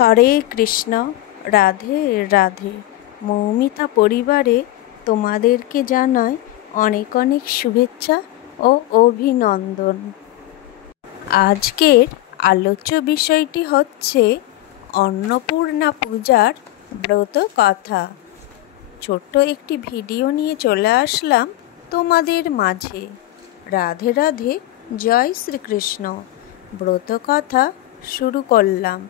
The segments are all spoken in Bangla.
হরে কৃষ্ণ, রাধে রাধে। মৌমিতা পরিবারে তোমাদেরকে জানাই অনেক অনেক শুভেচ্ছা ও অভিনন্দন। আজকের আলোচ্য বিষয়টি হচ্ছে অন্নপূর্ণা পূজার ব্রত কথা। ছোট্ট একটি ভিডিও নিয়ে চলে আসলাম তোমাদের মাঝে। রাধে রাধে, জয় শ্রীকৃষ্ণ। ব্রত কথা শুরু করলাম।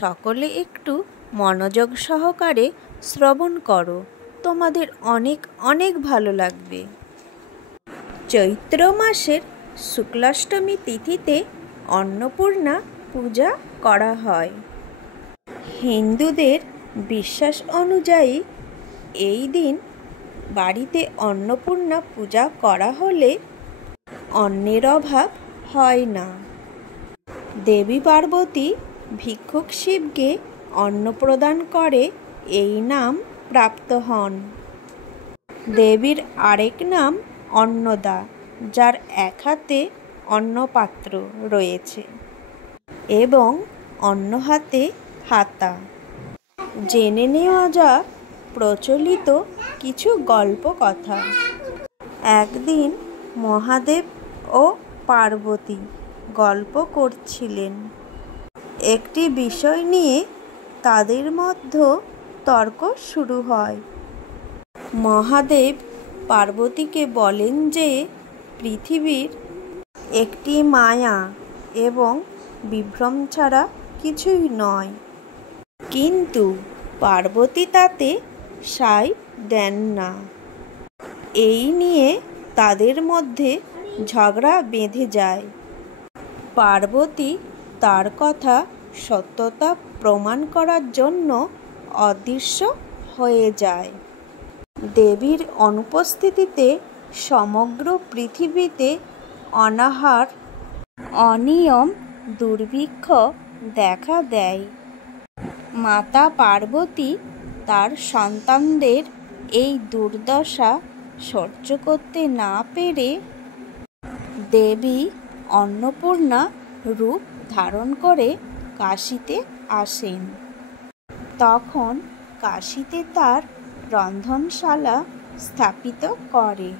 সকলে একটু মনোযোগ সহকারে শ্রবণ করো, তোমাদের অনেক অনেক ভালো লাগবে। চৈত্র মাসের শুক্লাষ্টমী তিথিতে অন্নপূর্ণা পূজা করা হয়। হিন্দুদের বিশ্বাস অনুযায়ী এই দিন বাড়িতে অন্নপূর্ণা পূজা করা হলে অন্নের অভাব হয় না। দেবী পার্বতী ভিক্ষুক শিবকে অন্ন প্রদান করে এই নাম প্রাপ্ত হন। দেবীর আরেক নাম অন্নদা, যার এক হাতে অন্নপাত্র রয়েছে এবং অন্য হাতে হাতা। জেনে নেওয়া যাক প্রচলিত কিছু গল্প কথা। একদিন মহাদেব ও পার্বতী গল্প করছিলেন। একটি বিষয় নিয়ে তাদের মধ্যে তর্ক শুরু হয়। মহাদেব পার্বতীকে বলেন যে পৃথিবীর একটি মায়া এবং বিভ্রম ছাড়া কিছুই নয়, কিন্তু পার্বতী তাতে সায় দেন না। এই নিয়ে তাদের মধ্যে ঝগড়া বেঁধে যায়। পার্বতী তার কথা সত্যতা প্রমাণ করার জন্য অদৃশ্য হয়ে যায়। দেবীর অনুপস্থিতিতে সমগ্র পৃথিবীতে অনাহার, অনিয়ম, দুর্ভিক্ষ দেখা দেয়। মাতা পার্বতী তার সন্তানদের এই দুর্দশা সহ্য করতে না পেরে দেবী অন্নপূর্ণা রূপ ধারণ করে কাশীতে আসেন। তখন কাশীতে তার রন্ধনশালা স্থাপিত করে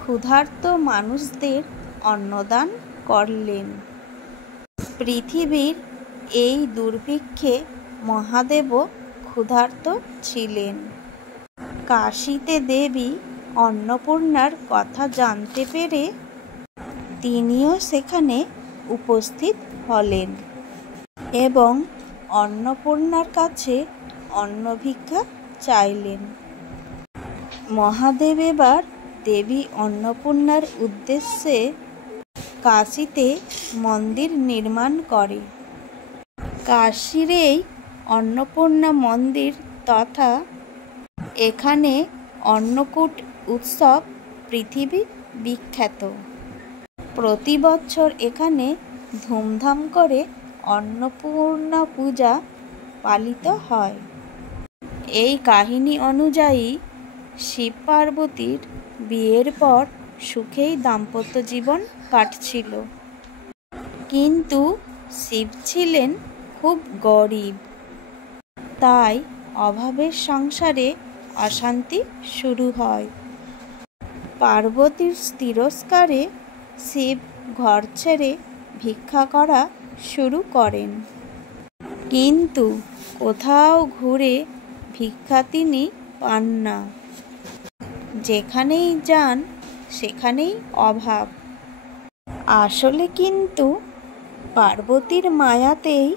ক্ষুধার্ত মানুষদের অন্নদান করলেন। পৃথিবীর এই দুর্ভিক্ষে মহাদেবও ক্ষুধার্ত ছিলেন। কাশীতে দেবী অন্নপূর্ণার কথা জানতে পেরে তিনিও সেখানে উপস্থিত হলেন এবং অন্নপূর্ণার কাছে অন্ন ভিক্ষা চাইলেন। মহাদেব এবার দেবী অন্নপূর্ণার উদ্দেশ্যে কাশীতে মন্দির নির্মাণ করে। কাশীর এই অন্নপূর্ণা মন্দির তথা এখানে অন্নকূট উৎসব পৃথিবী বিখ্যাত। প্রতি বছর এখানে ধুমধাম করে অন্নপূর্ণা পূজা পালিত হয়। এই কাহিনী অনুযায়ী শিব পার্বতীর বিয়ের পর সুখেই দাম্পত্য জীবন কাটছিল, কিন্তু শিব ছিলেন খুব গরিব, তাই অভাবের সংসারে অশান্তি শুরু হয়। পার্বতীর তিরস্কারে শিব ঘর ছেড়ে ভিক্ষা করা শুরু করেন, কিন্তু কোথাও ঘুরে ভিক্ষা তিনি পান না। যেখানেই যান সেখানেই অভাব। আসলে কিন্তু পার্বতীর মায়াতেই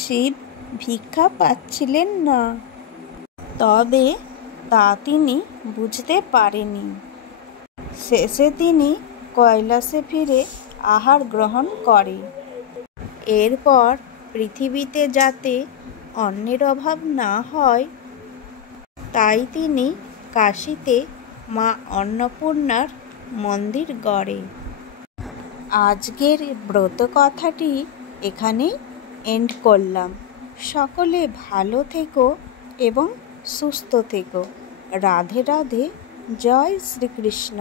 শিব ভিক্ষা পাচ্ছিলেন না, তবে তা তিনি বুঝতে পারেনি। শেষে তিনি কৈলাসে ফিরে আহার গ্রহণ করে। এরপর পৃথিবীতে যাতে অন্নের অভাব না হয়, তাই তিনি কাশীতে মা অন্নপূর্ণার মন্দির গড়ে। আজকের ব্রত কথাটি এখানেই এন্ড করলাম। সকলে ভালো থেকো এবং সুস্থ থেকো। রাধে রাধে, জয় শ্রীকৃষ্ণ।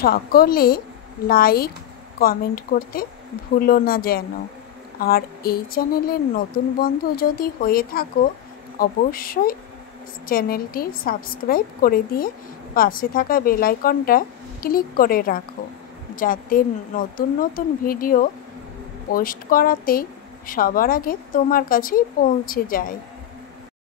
সকলে লাইক কমেন্ট করতে ভুলো না যেন। আর এই চ্যানেলের নতুন বন্ধু যদি হয়ে থাকো, অবশ্যই চ্যানেলটি সাবস্ক্রাইব করে দিয়ে পাশে থাকা বেল আইকনটা ক্লিক করে রাখো, যাতে নতুন নতুন ভিডিও পোস্ট করাতেই সবার আগে তোমার কাছেই পৌঁছে যায়।